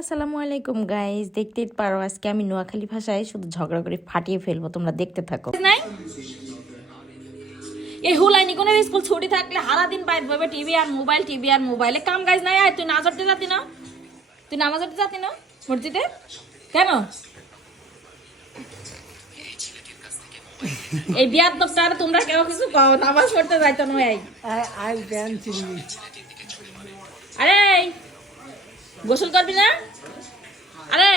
আসসালামু আলাইকুম গাইজ দেখতেই পারো আজকে আমি নোয়াখালী ভাষায় শুধু ঝগড়া করে ফাটিয়ে ফেলব তোমরা দেখতে থাকো। নাই এই হুলাইনি কোনো স্কুল ছুটি থাকলে সারা দিন বাইরে পাবে টিভি আর মোবাইল টিভি আর মোবাইলে কাম কাজ নাই আর তুই নামাজ পড়তে যাতি না? তুই নামাজ পড়তে যাতি না? মসজিদে? কেন? এই বিয়ার দপ্তর তোমরা কেউ কিছু পাও নামাজ পড়তে যাইতো না আই। ব্যান চিনি। আরে গোসল করবি না? আরে,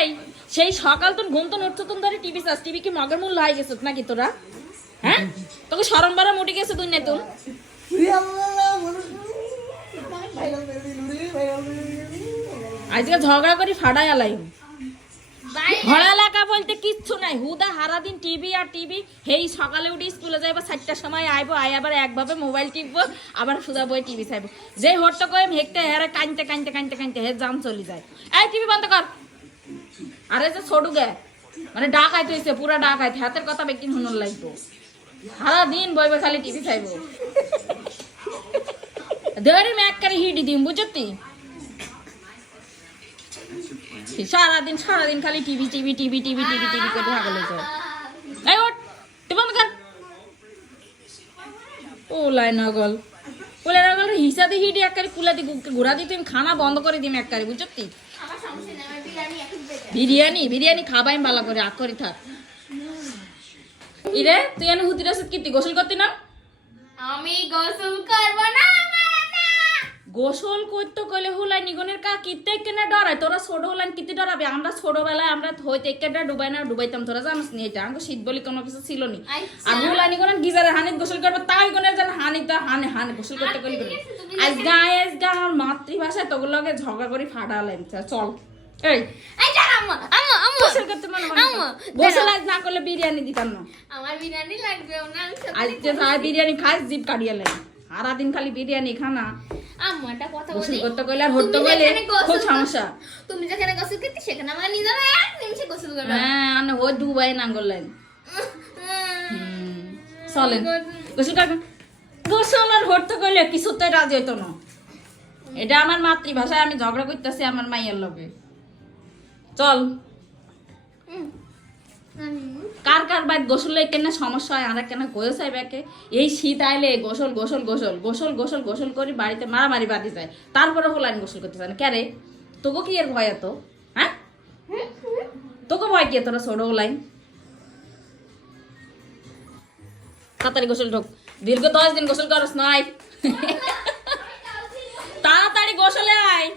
সেই সকাল তুন ঘুম তো উঠছো তুমি ধরে টিভি চাস, টিভি কি মগের মূল্য হয়ে গেছে নাকি তোরা? হ্যাঁ? তোকে সরম বারা মুটি গেছে তুই। নেতুন আজকে ঝগড়া করি ফাড়াই আলাই ঘোড়া এলাকা বলতে কিচ্ছু নাই। হুদা হারা দিন টিভি আর টিভি হেই, সকালে উঠে স্কুলে যাইবো চারটার সময় আইবো আই আবার একভাবে মোবাইল টিপবো, আবার সুদা বই টিভি চাইব। যে হট্ট করে হেঁকতে হেরে কানতে কানতে কানতে কানতে হে জাম চলে যায়। এই টিভি বন্ধ কর। আরে যে ছোটু গে মানে ডাক আইতে হয়েছে পুরা ডাক আইতে, হাতের কথা ব্যক্তি শুনুন লাগবো। সারা দিন বইবে খালি টিভি চাইব। দেওয়ারি ম্যাক করে হিডি দিম বুঝতি সারাদিন সারাদিন খালি TV TV TV TV TV TV করে তো এই তুই বন্ধ কর। ও লাই নগল ওলাই নগল হিসাতে হিডি এককারি, কুলা দি ঘোরা দি তুমি খানা বন্ধ করে দিম এককারি বুঝতি বিরিয়ানি বিরিয়ানি খাবাই ভালো করে আগ করে থাক। ইরে, তুই এনে হুতির কি গোসল করতি না? আমি গোসল করব না। গোসল করতে কইলে হুলাই নিগনের কা কিতে কেনে ডরায়? তোরা ছোট হলান কিতে ডরাবে? আমরা ছোটবেলায় আমরা হইতে কেটে ডুবাই না ডুবাইতাম। তোরা জানিস নি এটা? আমাকে শীত বলি কোনো কিছু ছিল নি। আচ্ছা। আর হুলাই নিগনের গিজারে হানিত গোসল করবে তাই গনের জান হানি তো হানে হানে গোসল করতে কইলি করে আজ গায়ে আজ গা আমার মাতৃভাষায় তোগুলোকে ঝগড়া করে ফাটালাম চল। এই। গোসল করতে মনে আম্মা, গোসল আজ না করলে বিরিয়ানি দিতাম না। আমার বিরিয়ানি লাগবেও না আজকে বিরিয়ানি খাস জিপ কাটিয়ালেন সারাদিন খালি বিরিয়ানি খানা আম্মা, একটা কথা বলি। করতে কইলে আর হট্ট তুমি কইলে যেখানে গোসল খুব সমস্যা। তুমি যেখানে গোসল করতে সেখানে আমার নিজের এক নিমিষে গোসল করবে। হ্যাঁ আমি ওই দুবাই না করলেন চলেন গোসল করবেন গোসল আর হট্ট কইলে কিছুতে রাজি হইতো না। এটা আমার মাতৃভাষায় আমি ঝগড়া করতেছি আমার মাইয়ের লগে। চল। কার কার বাইর গোসলে কেন সমস্যা হয় আর কেন গোয় সাহেবাকে এই শীত আইলে গোসল গোসল গোসল গোসল গোসল গোসল করি বাড়িতে মারামারি বাঁধি যায়। তারপরে হলাইন গোসল করতে চায় না কে রে? তোকে কি এর ভয় এত? হ্যাঁ? তোকে ভয় কি তোরা ছোট হলাইন তাড়াতাড়ি গোসল ঢোক। দীর্ঘ দশ দিন গোসল করস নাই। তাড়াতাড়ি গোসলে আয়।